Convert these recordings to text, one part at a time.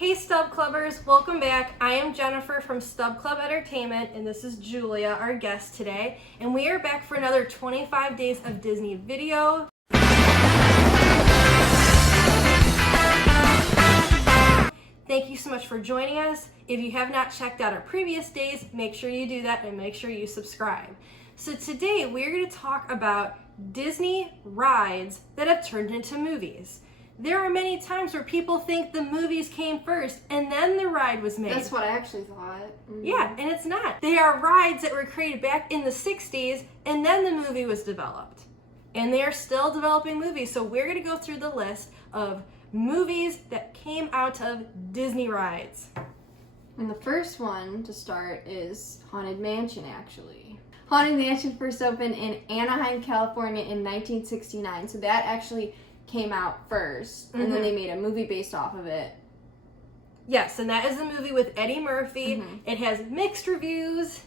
Hey Stub Clubbers, welcome back. I am Jennifer from Stub Club Entertainment, and this is Julia, our guest today. And we are back for another 25 Days of Disney video. Thank you so much for joining us. If you have not checked out our previous days, make sure you do that and make sure you subscribe. So today we're going to talk about Disney rides that have turned into movies. There are many times where people think the movies came first and then the ride was made. That's what I actually thought. Mm-hmm. Yeah, and it's not. They are rides that were created back in the 60s and then the movie was developed. And they are still developing movies. So we're going to go through the list of movies that came out of Disney rides. And the first one to start is Haunted Mansion, actually. Haunted Mansion first opened in Anaheim, California in 1969. So that actually came out first, and then they made a movie based off of it. Yes, and that is a movie with Eddie Murphy. It has mixed reviews.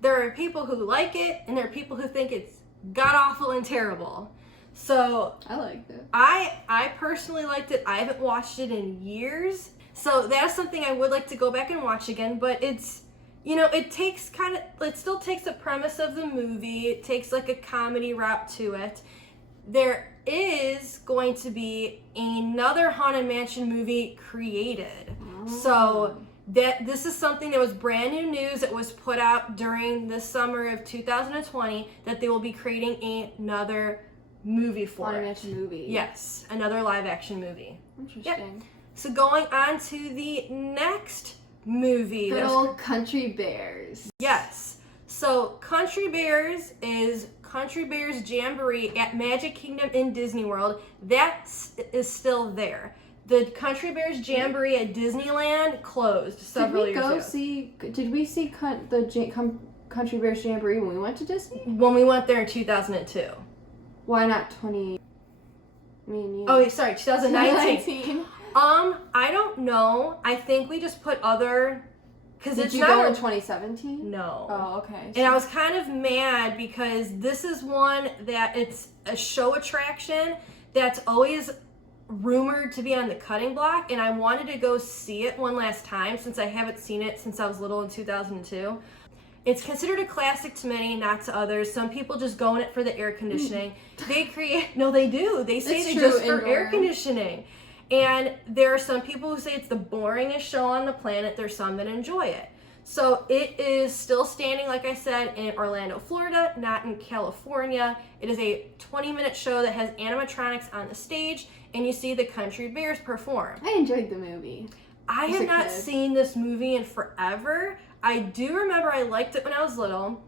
There are people who like it, and there are people who think it's god-awful and terrible. So I liked it. I personally liked it. I haven't watched it in years. So that's something I would like to go back and watch again, but it's, you know, it still takes the premise of the movie. It takes like a comedy route to it. There is going to be another Haunted Mansion movie created. So this is something that was brand new news that was put out during the summer of 2020 that they will be creating another movie for Haunted Mansion movie. Yes, another live action movie. Interesting. Yep. So going on to the next movie. Good old Country Bears. Yes. So Country Bears is Country Bears Jamboree at Magic Kingdom in Disney World. That is still there. The Country Bears Jamboree at Disneyland closed several years ago. Did we see Country Bears Jamboree when we went to Disney? When we went there in 2002. Why not 20? Oh, sorry, 2019. I don't know. I think we just put other. Did you go in 2017? No. Oh, okay. And I was kind of mad because this is one that it's a show attraction that's always rumored to be on the cutting block, and I wanted to go see it one last time since I haven't seen it since I was little in 2002. It's considered a classic to many, not to others. Some people just go in it for the air conditioning. They do. They say it's just for air conditioning. And there are some people who say it's the boringest show on the planet. There's some that enjoy it. So it is still standing, like I said, in Orlando, Florida, not in California. It is a 20-minute show that has animatronics on the stage, and you see the Country Bears perform. I enjoyed the movie. I have not seen this movie in forever. I do remember I liked it when I was little.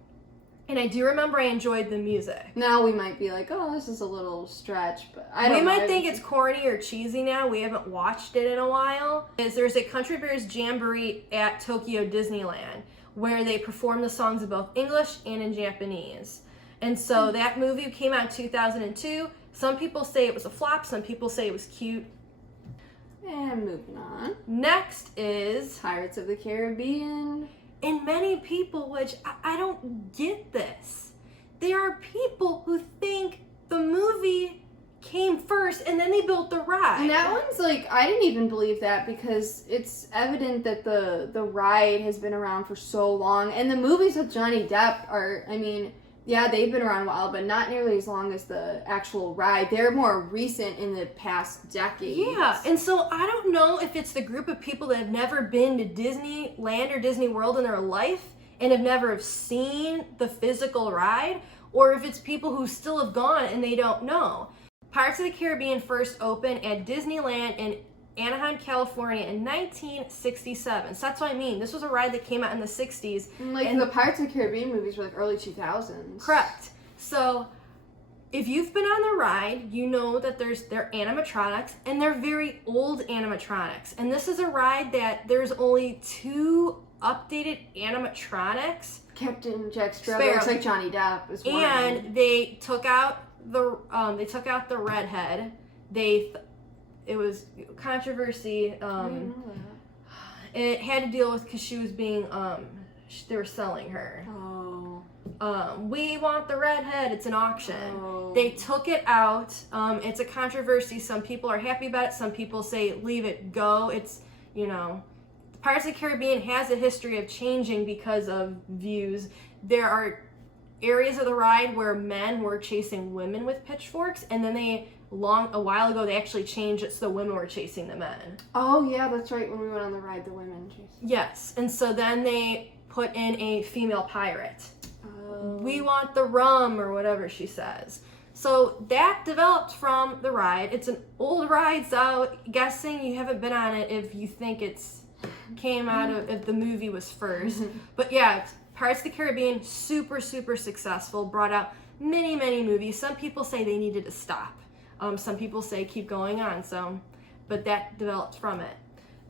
And I do remember I enjoyed the music. Now we might be like, oh, this is a little stretch, but we might think it's corny or cheesy now. We haven't watched it in a while. There's a Country Bears Jamboree at Tokyo Disneyland where they perform the songs in both English and in Japanese. And so that movie came out in 2002. Some people say it was a flop. Some people say it was cute. And moving on. Next is Pirates of the Caribbean. And many people, which I don't get this. There are people who think the movie came first and then they built the ride. And that one's like, I didn't even believe that because it's evident that the ride has been around for so long. And the movies with Johnny Depp are, I mean, yeah, they've been around a while, but not nearly as long as the actual ride. They're more recent in the past decades. Yeah, and so I don't know if it's the group of people that have never been to Disneyland or Disney World in their life and have never seen the physical ride, or if it's people who still have gone and they don't know. Pirates of the Caribbean first opened at Disneyland in Anaheim, California in 1967. So that's what I mean. This was a ride that came out in the 60s. And the Pirates of the Caribbean movies were like early 2000s. Correct. So if you've been on the ride, you know that they're animatronics, and they're very old animatronics. And this is a ride that there's only 2 updated animatronics. Captain Jack Sparrow looks like Johnny Depp is one. And they took out the redhead. It was controversy. It had to deal with because she was being, they were selling her. We want the redhead. It's an auction. They took it out. It's a controversy. Some people are happy about it. Some people say leave it go. It's you know, Pirates of the Caribbean has a history of changing because of views. There are areas of the ride where men were chasing women with pitchforks, and then a while ago they actually changed it so the women were chasing the men. Oh yeah, that's right. When we went on the ride, the women chased. Yes, and so then they put in a female pirate. Oh. We want the rum, or whatever she says. So that developed from the ride. It's an old ride, so guessing you haven't been on it if you think it's came out of if the movie was first. But yeah, Pirates of the Caribbean, super, super successful, brought out many, many movies. Some people say they needed to stop. Some people say keep going on, but that developed from it.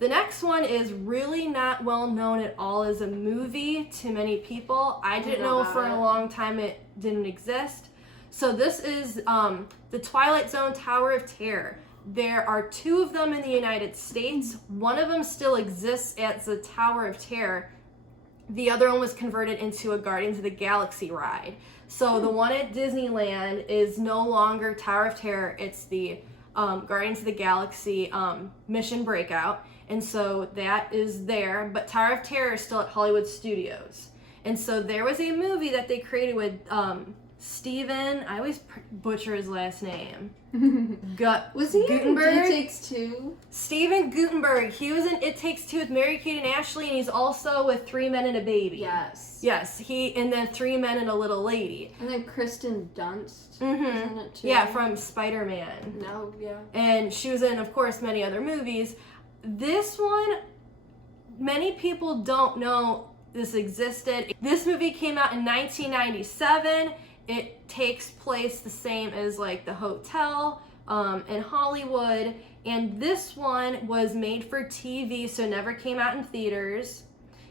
The next one is really not well known at all as a movie to many people. I didn't know for a long time it didn't exist. So this is the Twilight Zone Tower of Terror. There are 2 of them in the United States. One of them still exists as the Tower of Terror. The other one was converted into a Guardians of the Galaxy ride. So the one at Disneyland is no longer Tower of Terror. It's the Guardians of the Galaxy Mission Breakout. And so that is there. But Tower of Terror is still at Hollywood Studios. And so there was a movie that they created with Steven, I always butcher his last name. Was he Gutenberg? in It Takes Two? Steven Gutenberg. He was in It Takes Two with Mary-Kate and Ashley, and he's also with 3 Men and a Baby. Yes. Yes, and then 3 Men and a Little Lady. And then Kristen Dunst. Mm-hmm. Was in it too. Yeah, from Spider-Man. No, yeah. And she was in, of course, many other movies. This one, many people don't know this existed. This movie came out in 1997. It takes place the same as like the hotel in Hollywood, and this one was made for TV, so it never came out in theaters.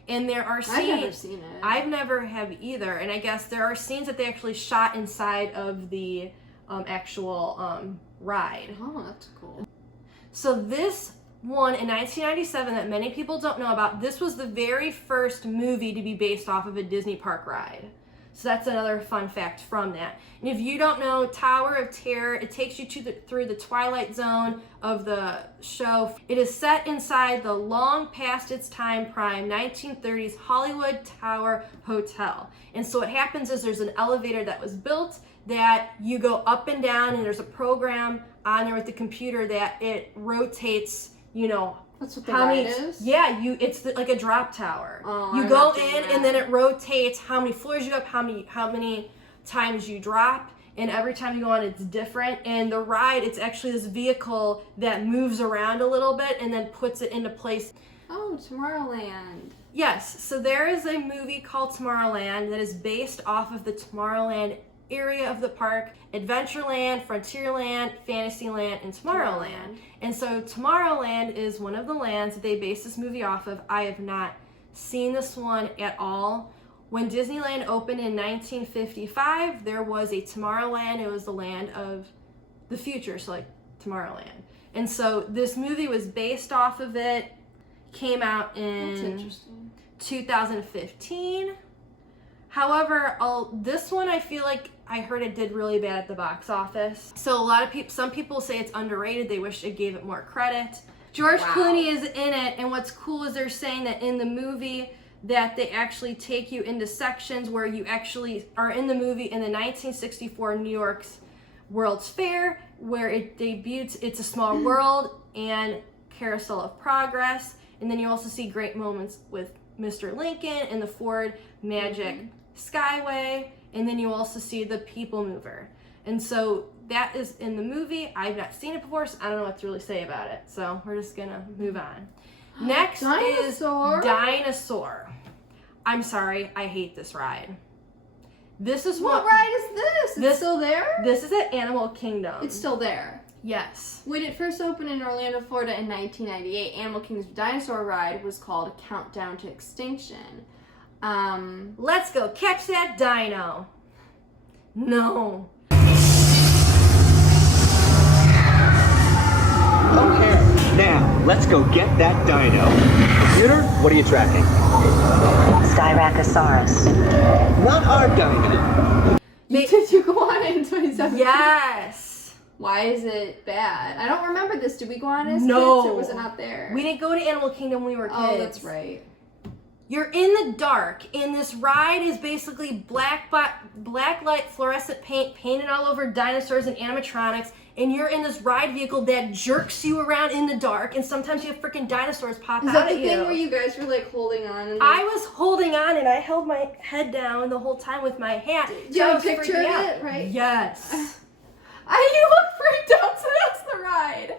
And there are scenes. I've never seen it. I've never have either, and I guess there are scenes that they actually shot inside of the actual ride. Oh, that's cool. So this one in 1997 that many people don't know about, this was the very first movie to be based off of a Disney park ride. So that's another fun fact from that. And if you don't know, Tower of Terror, it takes you through the Twilight Zone of the show. It is set inside the long past its time prime 1930s Hollywood Tower Hotel. And so what happens is there's an elevator that was built that you go up and down, and there's a program on there with the computer that it rotates, you know, That's what the ride is? Yeah, it's like a drop tower. Oh, you go in and then it rotates how many floors you go up, how many times you drop, and every time you go on it's different. And the ride, it's actually this vehicle that moves around a little bit and then puts it into place. Oh, Tomorrowland. Yes, so there is a movie called Tomorrowland that is based off of the Tomorrowland area of the park: Adventureland, Frontierland, Fantasyland, and Tomorrowland. And so Tomorrowland is one of the lands that they based this movie off of. I have not seen this one at all. When Disneyland opened in 1955, there was a Tomorrowland. It was the land of the future, so like Tomorrowland. And so this movie was based off of it, came out in 2015. However, this one I feel like I heard it did really bad at the box office. So some people say it's underrated. They wish it gave it more credit. George Clooney is in it, and what's cool is they're saying that in the movie that they actually take you into sections where you actually are in the movie in the 1964 New York's World's Fair, where it debuts It's a Small World and Carousel of Progress. And then you also see great moments with Mr. Lincoln and the Ford Magic Skyway, and then you also see the People Mover. And so that is in the movie. I've not seen it before, so I don't know what to really say about it. So we're just gonna move on. Next is Dinosaur. I'm sorry, I hate this ride. This is what ride is this? It's still there? This is at Animal Kingdom. It's still there. Yes. When it first opened in Orlando, Florida in 1998, Animal Kingdom's dinosaur ride was called Countdown to Extinction. Let's go catch that dino. No. Okay, now let's go get that dino. Computer, what are you tracking? Styracosaurus. Not our dino. Did you go on it in 2017? Yes. Why is it bad? I don't remember this. Did we go on as No. kids, or was it not there? We didn't go to Animal Kingdom when we were kids. Oh, that's right. You're in the dark, and this ride is basically black light fluorescent paint painted all over dinosaurs and animatronics, and you're in this ride vehicle that jerks you around in the dark, and sometimes you have freaking dinosaurs pop Is out that at the you. thing where you guys were like holding on? And, I was holding on, and I held my head down the whole time with my hat. Do you I have a was picture freaking of out. it, right? Yes. You look freaked out, so that's the ride.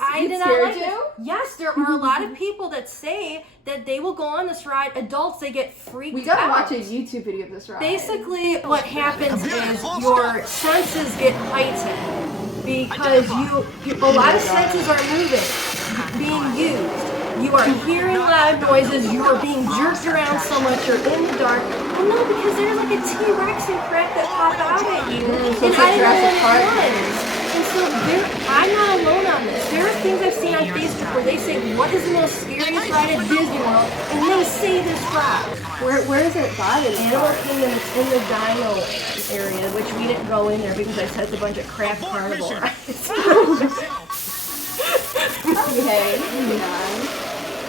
I It did not scared like it. Yes, there are a lot of people that say that they will go on this ride. Adults, they get freaked out. We gotta watch a YouTube video of this ride. Basically, what happens is your senses get heightened because a lot of senses are being used. You are hearing loud noises. You are being jerked around so much. You're in the dark. Well, no, because there's like a T-Rex and crap that pop out at you, so and it's like I didn't know Jurassic what Park. it was. And so I'm not alone on this. There are things I've seen on Facebook where they say, what is the most scariest ride at Disney World? And they say this ride. Where is it by? Animal Kingdom, it's in the Dino area, which we didn't go in there because I said it's a bunch of crap carnival rides. Okay, moving on.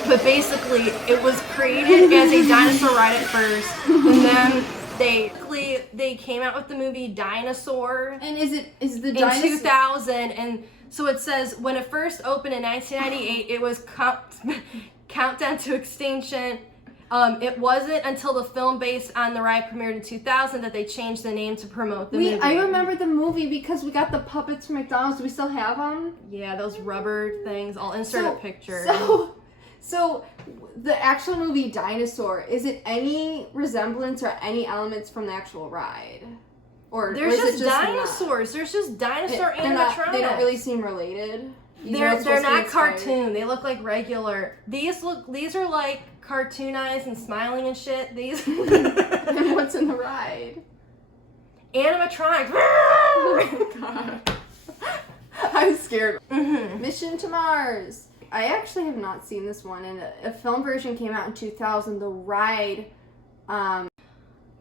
But basically, it was created as a dinosaur ride at first, and then they came out with the movie Dinosaur. And is the in dinosaur 2000, and so it says when it first opened in 1998, it was Countdown to Extinction. It wasn't until the film based on the ride premiered in 2000 that they changed the name to promote the movie. I remember the movie because we got the puppets from McDonald's. Do we still have them? Yeah, those rubber things. I'll insert a picture. So the actual movie Dinosaur, is it any resemblance or any elements from the actual ride? Or There's is it just dinosaurs. There's just dinosaur animatronics. They don't really seem related. They're not cartoon. They look like regular. These are like cartoon eyes and smiling and shit. These. And what's in the ride? Animatronics. Oh my god. I'm scared. Mm-hmm. Mission to Mars. I actually have not seen this one, and a film version came out in 2000. The ride,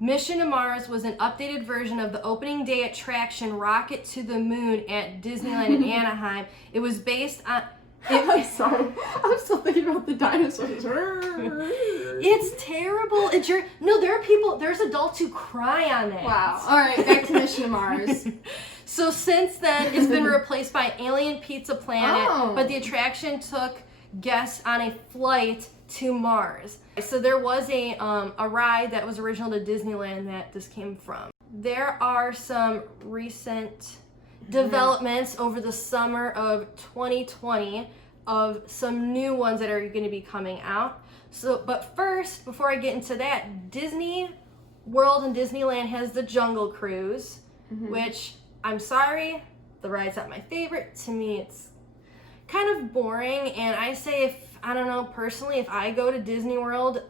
Mission to Mars was an updated version of the opening day attraction Rocket to the Moon at Disneyland in Anaheim. It was based on... I'm sorry. I'm still thinking about the dinosaurs. It's terrible. There's adults who cry on that. Wow. All right, back to Mission to Mars. So since then, it's been replaced by Alien Pizza Planet, Oh. but the attraction took guests on a flight to Mars. So there was a ride that was original to Disneyland that this came from. There are some recent developments over the summer of 2020 of some new ones that are going to be coming out. So, but first, before I get into that, Disney World and Disneyland has the Jungle Cruise, which I'm sorry, the ride's not my favorite. To me, it's kind of boring, and I say personally, if I go to Disney World,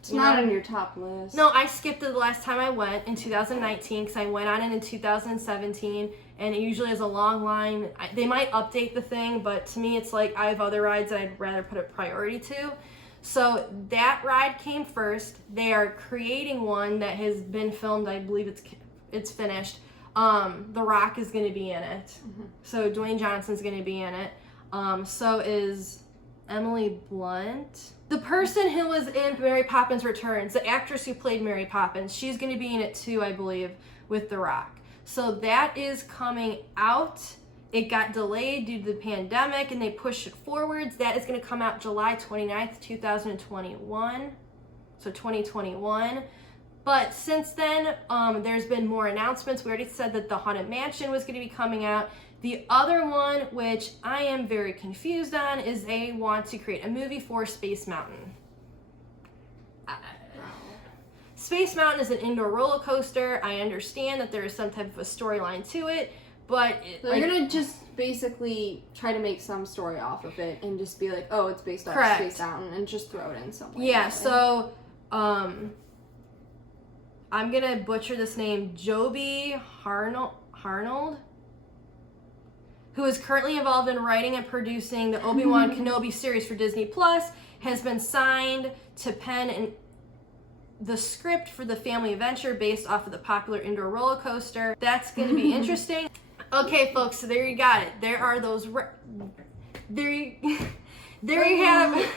It's not on your top list. no, I skipped it the last time I went in 2019 because I went on it in 2017, and it usually is a long line. They might update the thing, but to me, it's like I have other rides that I'd rather put a priority to. So that ride came first. They are creating one that has been filmed. I believe it's finished. The Rock is going to be in it. So Dwayne Johnson's going to be in it. So is Emily Blunt. The person who was in Mary Poppins Returns, the actress who played Mary Poppins, she's going to be in it too, I believe, with The Rock. So that is coming out. It got delayed due to the pandemic, and they pushed it forwards. That is going to come out July 29th, 2021. So 2021. But since then, there's been more announcements. We already said that the Haunted Mansion was going to be coming out. The other one, which I am very confused on, is they want to create a movie for Space Mountain. Space Mountain is an indoor roller coaster. I understand that there is some type of a storyline to it, but... They're going to just basically try to make some story off of it and just be like, oh, it's based off Space Mountain, and just throw it in somewhere. Yeah, so... I'm gonna butcher this name. Joby Harnold, who is currently involved in writing and producing the Obi-Wan Kenobi series for Disney Plus, has been signed to pen the script for the family adventure based off of the popular indoor roller coaster. That's going to be interesting. Okay, folks, so there you got it. There are those. There you have it.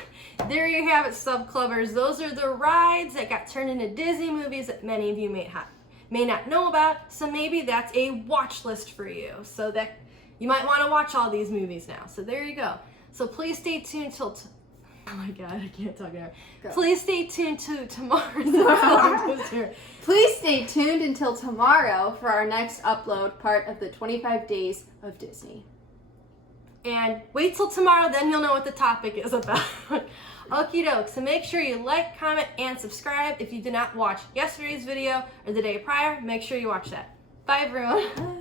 There you have it, sub clubbers. Those are the rides that got turned into Disney movies that many of you may not know about. So maybe that's a watch list for you. So that you might want to watch all these movies now. So there you go. So please stay tuned till. Oh my God, I can't talk now. Please stay tuned to tomorrow. Please stay tuned until tomorrow for our next upload, part of the 25 Days of Disney. And wait till tomorrow, then you'll know what the topic is about. Okie doke. So make sure you like, comment, and subscribe. If you did not watch yesterday's video or the day prior, make sure you watch that. Bye, everyone.